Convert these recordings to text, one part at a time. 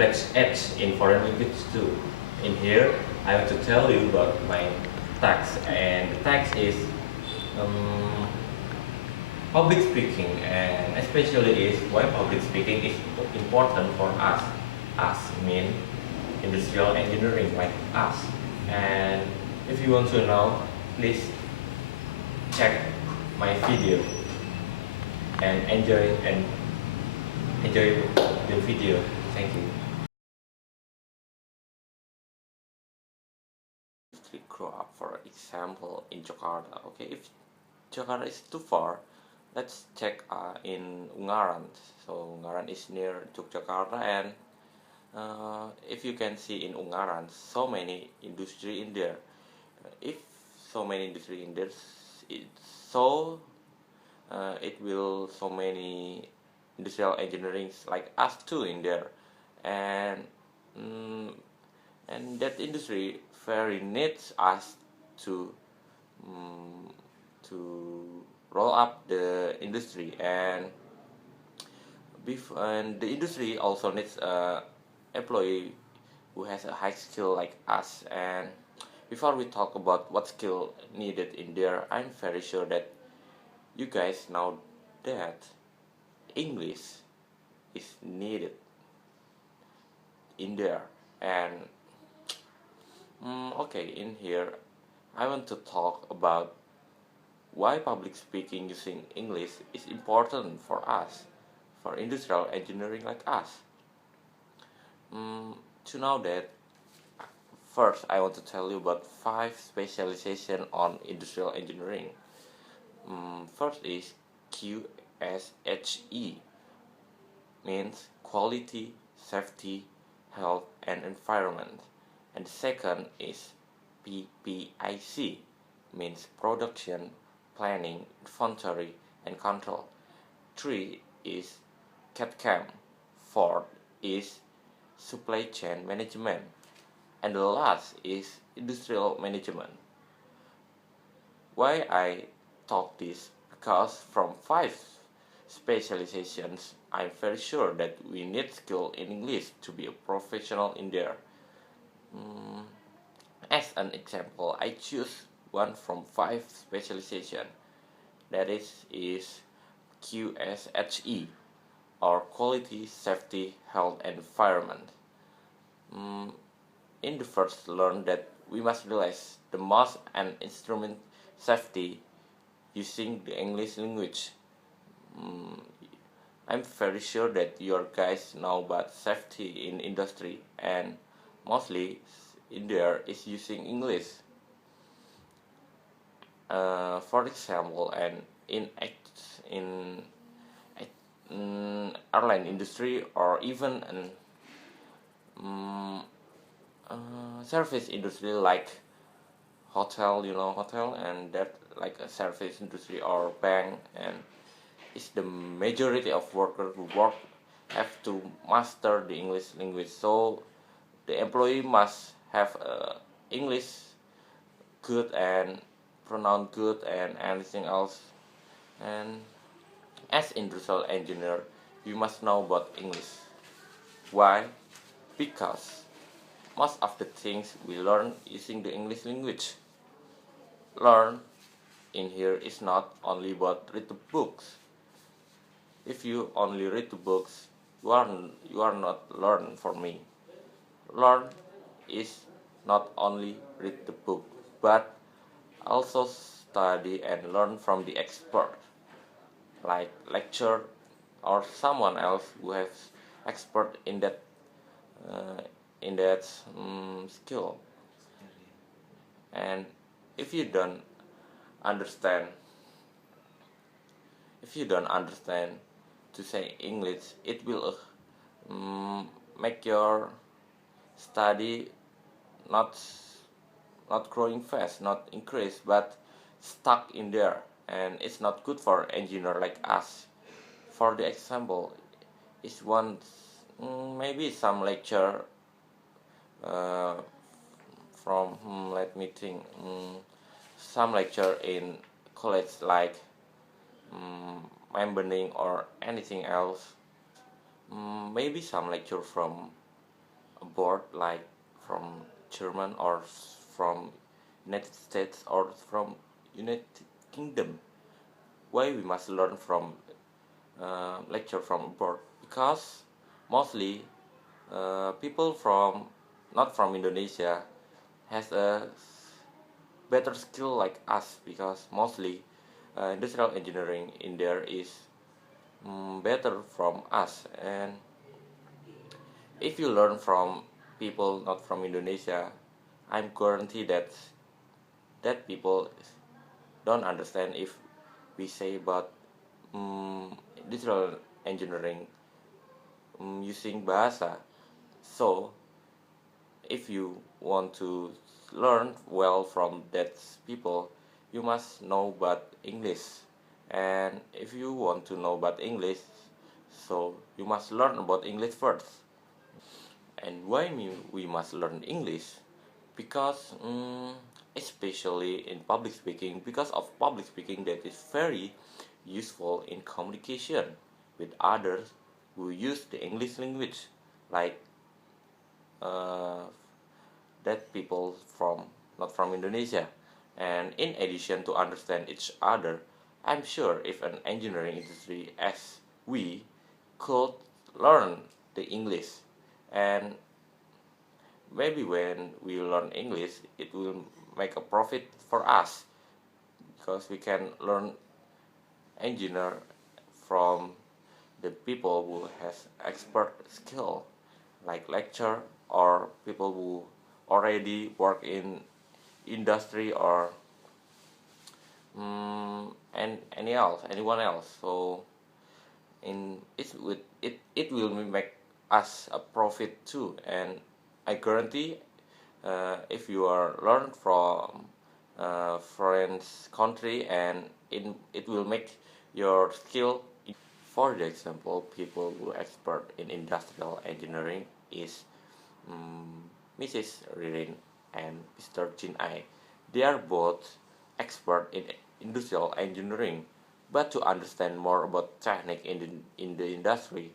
Bagus Aji in foreign language too. In here, I want to tell you about my tax, and the tax is um, public speaking, and especially is why public speaking is important for us. Us mean industrial engineering like us. And if you want to know, please check my video and enjoy the video. Thank you. If we grow up, for example, in Jakarta, okay, if Jakarta is too far, let's check in Ungaran. So Ungaran is near Yogyakarta, and if you can see in Ungaran, so many industry in there. If so many industry in there, so it will so many industrial engineering like us too in there, and mm, and that industry very needs us to um, to roll up the industry, and the industry also needs a employee who has a high skill like us. And before we talk about what skill needed in there, I'm very sure that you guys know that English is needed in there. And okay, in here I want to talk about why public speaking using English is important for us, for industrial engineering like us. To know that, first I want to tell you about 5 specialization on industrial engineering. First is QSHE, means quality, safety, health and environment. And the second is PPIC, means production, planning, inventory and control. 3 is CAD/CAM. 4 is supply chain management. And the last is industrial management. Why I talk this? Because from 5 specializations, I'm very sure that we need skill in English to be a professional in there. As an example, I choose one from 5 specialization. That is QSHE, or Quality, Safety, Health and Environment. In the first, learn that we must realize the most and instrument safety using the English language. I'm very sure that your guys know about safety in industry, and mostly in there is using English. For example, and in airline industry, or even an service industry like hotel, hotel, and that like a service industry or bank, and it's the majority of workers who work have to master the English language. So the employee must have English good and pronounce good and anything else. And as industrial engineer, you must know about English. Why? Because most of the things we learn using the English language. Learn in here is not only about read the books. If you only read the books, you are not learn for me. Learn is not only read the book, but also study and learn from the expert, like lecture or someone else who has expert uh, in that skill. And if you don't understand if you don't understand to say English, it will make your study not growing fast, not increase, but stuck in there, and it's not good for engineer like us. For the example, is one maybe some lecture uh, from let me think, some lecture in college like membrane or anything else. Maybe some lecture from abroad, like from German or from United States or from United Kingdom. Why we must learn from lecture from abroad? Because mostly people from not from Indonesia has a better skill like us, because mostly industrial engineering in there is better from us. And if you learn from people not from Indonesia, I'm guarantee that people don't understand if we say about digital engineering using bahasa. So if you want to learn well from that people, you must know about English. And if you want to know about English, so you must learn about English first. And why we must learn English? Because especially in public speaking, because of public speaking that is very useful in communication with others who use the English language, like uh, that people from not from Indonesia. And in addition to understand each other, I'm sure if an engineering industry as we could learn the English, and maybe when we learn English it will make a profit for us, because we can learn engineer from the people who has expert skill, like lecture or people who already work in industry or and anyone else. So in it will make us a profit too. And I guarantee if you are learned from foreign country, and it will make your skill. For the example, people who expert in industrial engineering is Mrs. Ririn and Mr. Jin Ai. They are both expert in industrial engineering, but to understand more about technique in the industry,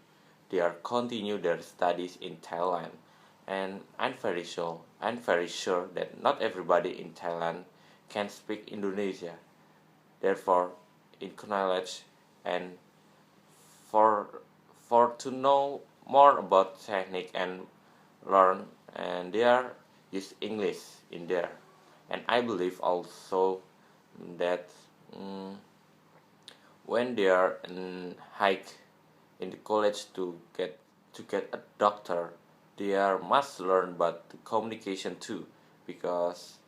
they are continue their studies in Thailand. And I'm very sure that not everybody in Thailand can speak Indonesia. Therefore, in knowledge and for to know more about technique and learn, and they are use English in there. And I believe also that when they are in hike in the college to get a doctor, they are must learn about the communication too, because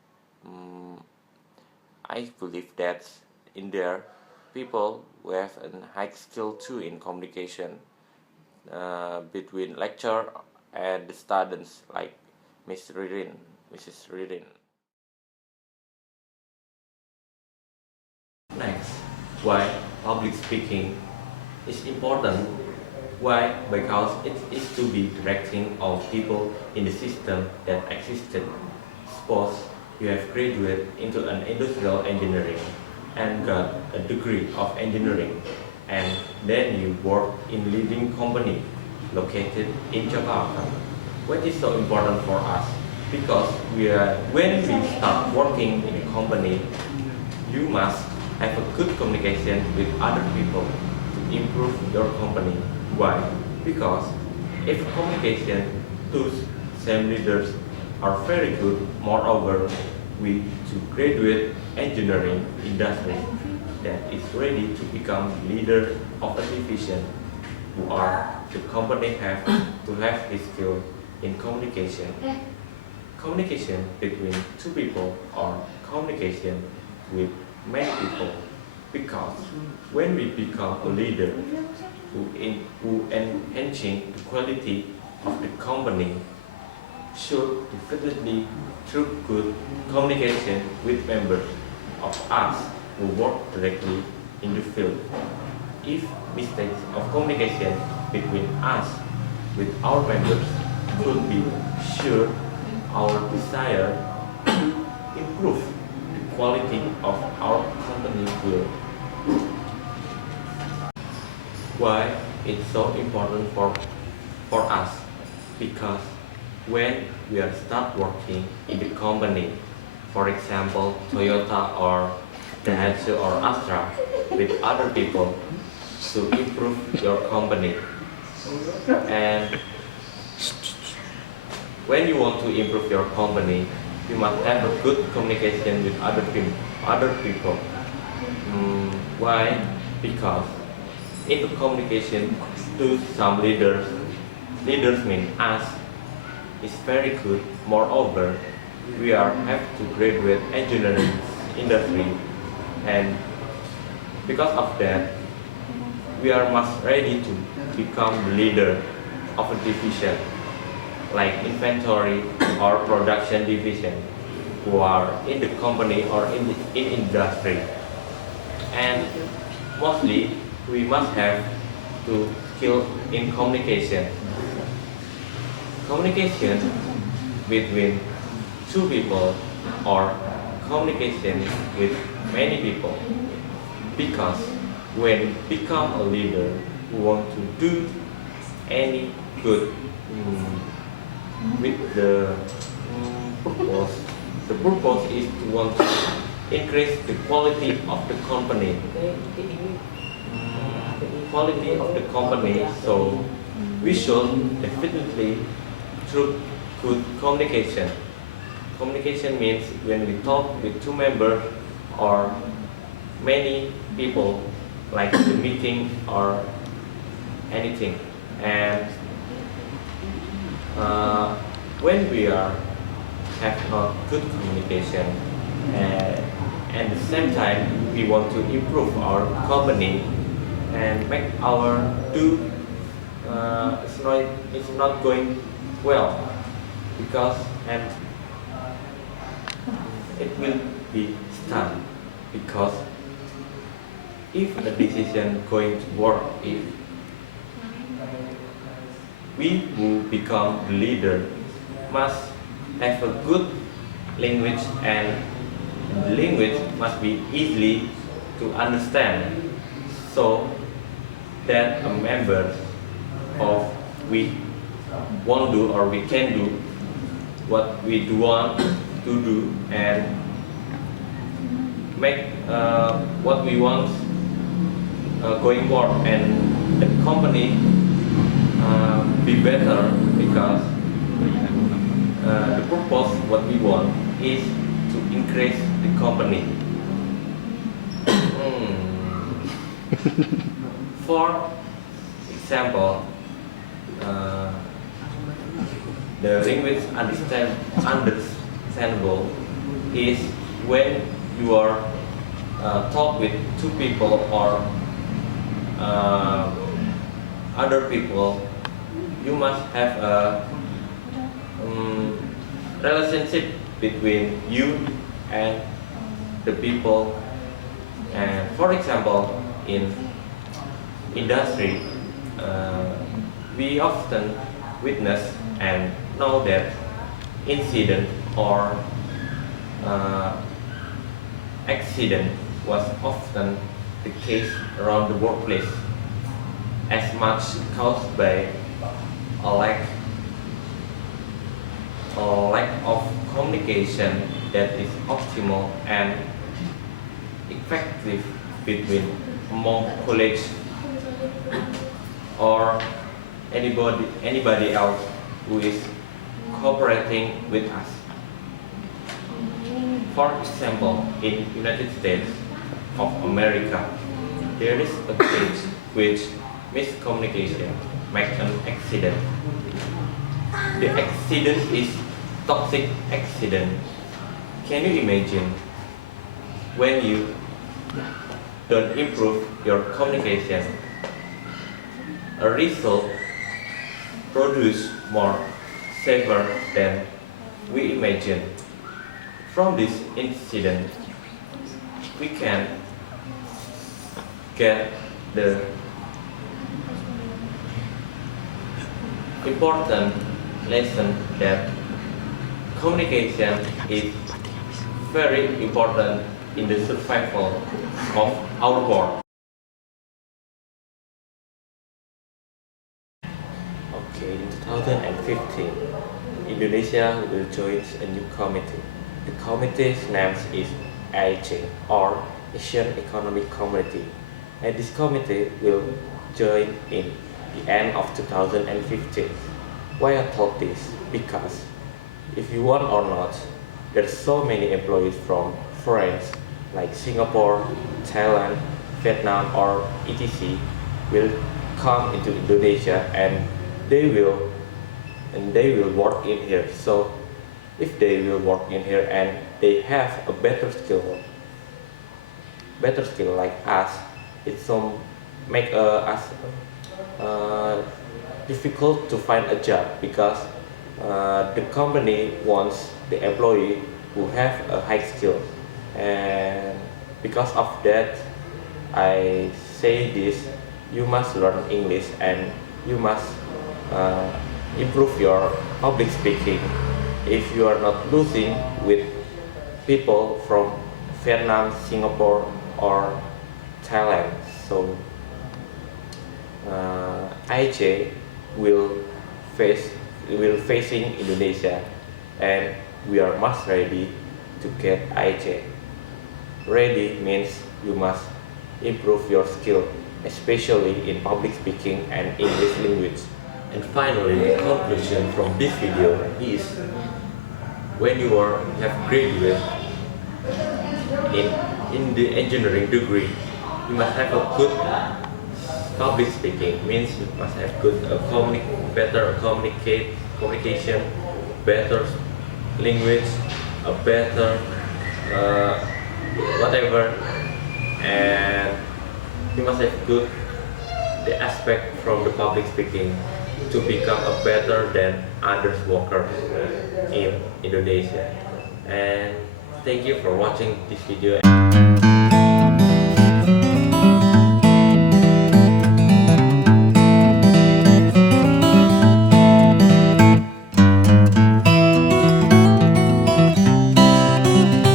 I believe that in there people who have a high skill too in communication between lecturer and the students, like Mrs. Ririn. Next, why public speaking is important? Why? Because it is to be directing of people in the system that existed. Suppose you have graduated into an industrial engineering and got a degree of engineering, and then you work in leading company located in Jakarta. What is so important for us? Because when we start working in a company, you must have a good communication with other people to improve your company. Why? Because if communication to same leaders are very good, moreover, we to graduate engineering industry that is ready to become leader of a division, who are the company have to have his skill in communication. Communication between two people or communication with many people, because when we become a leader who enhancing the quality of the company should definitely through good communication with members of us who work directly in the field. If mistakes of communication between us with our members could be sure our desire to improve the quality of our company will. Why it's so important for us? Because when we are start working in the company, for example, Toyota or Daihatsu or Astra, with other people to improve your company. And when you want to improve your company, you must have a good communication with other people. Why? Because in the communication to some leaders mean us is very good. Moreover, we are have to graduate engineering industry, and because of that, we are must ready to become the leader of a division like inventory or production division who are in the company or in industry. And mostly we must have to skill in communication. Communication between two people or communication with many people. Because when become a leader who want to do any good with purpose, the purpose is to want to increase the quality of the company. Quality of the company, so we should definitely through good communication. Communication means when we talk with two members or many people, like the meeting or anything. And when we are have not good communication, and at the same time we want to improve our company and make our it's not going well, because and it will be stuck, because if the decision going to work, if we will become the leader, must have a good language, and the language must be easily to understand, so that a member of we want to do or we can do what we do want to do, and make what we want going work, and the company be better, because the purpose what we want is to increase the company. For example, the language understandable is when you are talk with two people or other people, you must have a relationship between you and the people. And for example, in industry, we often witness and know that incident or accident was often the case around the workplace, as much caused by a lack of communication that is optimal and effective between among colleagues or anybody else who is cooperating with us. For example, in United States of America, there is a case which miscommunication makes an accident. The accident is toxic accident. Can you imagine when you don't improve your communication, a result produce more safer than we imagine. From this incident, we can get the important lesson that communication is very important in the survival of our world. Okay, in 2015, in Indonesia will join a new committee. The committee's name is AEC, or Asian Economic Community, and this committee will join in the end of 2015. Why I told this? Because if you want or not, there's so many employees from France like Singapore, Thailand, Vietnam or etc. will come into Indonesia and they will work in here. So if they will work in here and they have a better skill like us, it so make us difficult to find a job because the company wants the employee who have a high skill, and because of that I say this: you must learn English and you must uh, improve your public speaking if you are not losing with people from Vietnam, Singapore or Thailand. So IJ will facing Indonesia, and we are much ready to get IJ. Ready means you must improve your skill, especially in public speaking and English language. And finally, the conclusion from this video is: when you have graduated in the engineering degree, you must have a good public speaking. Means you must have good better communication, better language, a better whatever, and you must have good the aspect from the public speaking to become a better than others workers in Indonesia. And thank you for watching this video.